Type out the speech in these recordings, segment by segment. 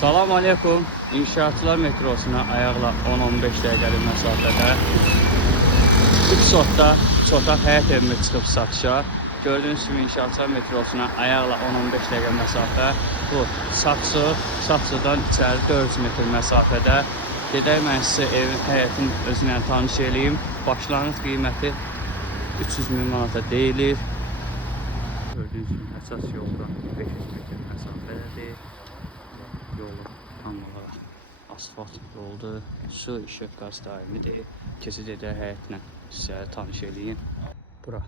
Salam aleykum. İnşaatçılar metrosuna ayaqla 10-15 dəqiqəlik məsafədə 3 sotda 3 otaq həyət evimə çıxıb satışa. Gördüyünüz kimi İnşaatçılar metrosuna ayaqla 10-15 dəqiqə məsafə. Bu Saxçıdan içəri 400 metr məsafədə. Gedək mən sizə evin həyətin özünə tanış eləyim. Başlanğıc qiyməti 300 min manata deyilir. Gördüyünüz kimi əsas yoldan 500 metr məsafədədir. Yolu tam olaraq asfalt yoldur. Su, işıq, qaz daimidir. Keçid edək həyətlə sizə tanış eləyim. Bura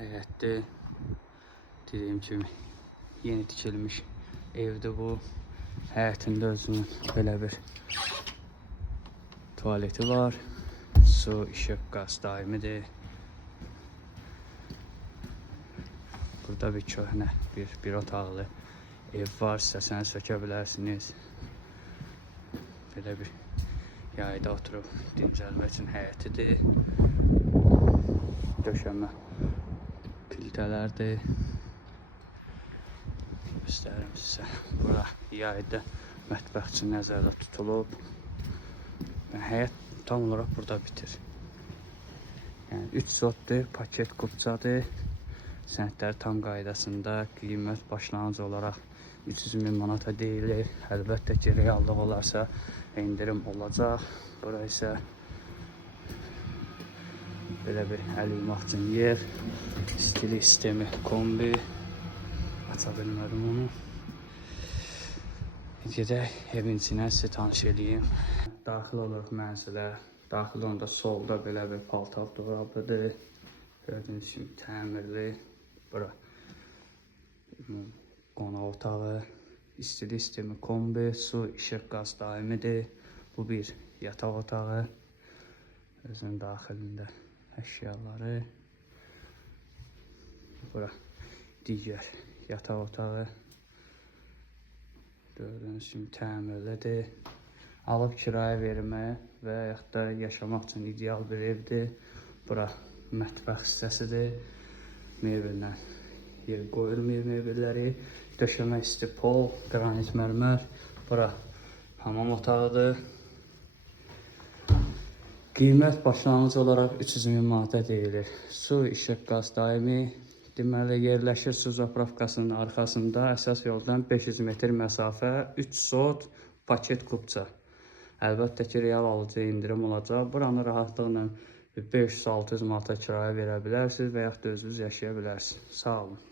həyətdir. Dediyim kimi yeni tikilmiş evdir bu. Həyətində özünün belə bir tualeti var. Su, işıq, qaz daimidir. Burada bir köhnə bir otaqlı ev var, istəsəniz sökə bilərsiniz. Belə bir yayda oturub dincəlmək üçün həyətidir. Döşəmə piltələrdir. Göstərim sizə. Bura yayda mətbəx üçün nəzərdə tutulub. Həyət tam olaraq burada bitir. Yəni 3 sotdur, paket kupçadır. Sənədləri tam qaydasında, qiymət başlanğıc olaraq 300 min manata deyilir. Əlbəttə ki, reallıq olarsa endirim olacaq. Bura isə belə bir əl yumaq üçün yer. Stili sistemi kombi. Aça bilmədim onu. Gedək evin içinə sizə tanış eləyim. Daxil oluruq mənzilə. Daxil onda solda belə bir paltar dolabıdır. Gördüyünüz kimi təmirli. Bura qonaq otağı, istili sistemi kombi, su, işıq, qaz daimidir. Bu bir yataq otağı. Özünün daxilində əşyaları. Bura digər yataq otağı. Gördüyünüz kimi təmirlidir. Alıb kirayə verməyə və yaxud da yaşamaq üçün ideal bir evdir. Bura mətbəx hissəsidir. Mebellə yer qoyulmuyor mebelləri. Döşəmə isti pol, qranit mərmər. Bura hamam otağıdır. Qiymət başlanğıc olaraq 300 min manata deyilir. Su, işıq, qaz daimi. Deməli, yerləşir su zapravkasının arxasında. Əsas yoldan 500 metr məsafə, 3 sot, paket kupça. Əlbəttə ki, real alıcı indirim olacaq. Buranı rahatlıqla 500-600 manata kirayə verə bilərsiniz və yaxud da özünüz yaşaya bilərsiniz. Sağ olun.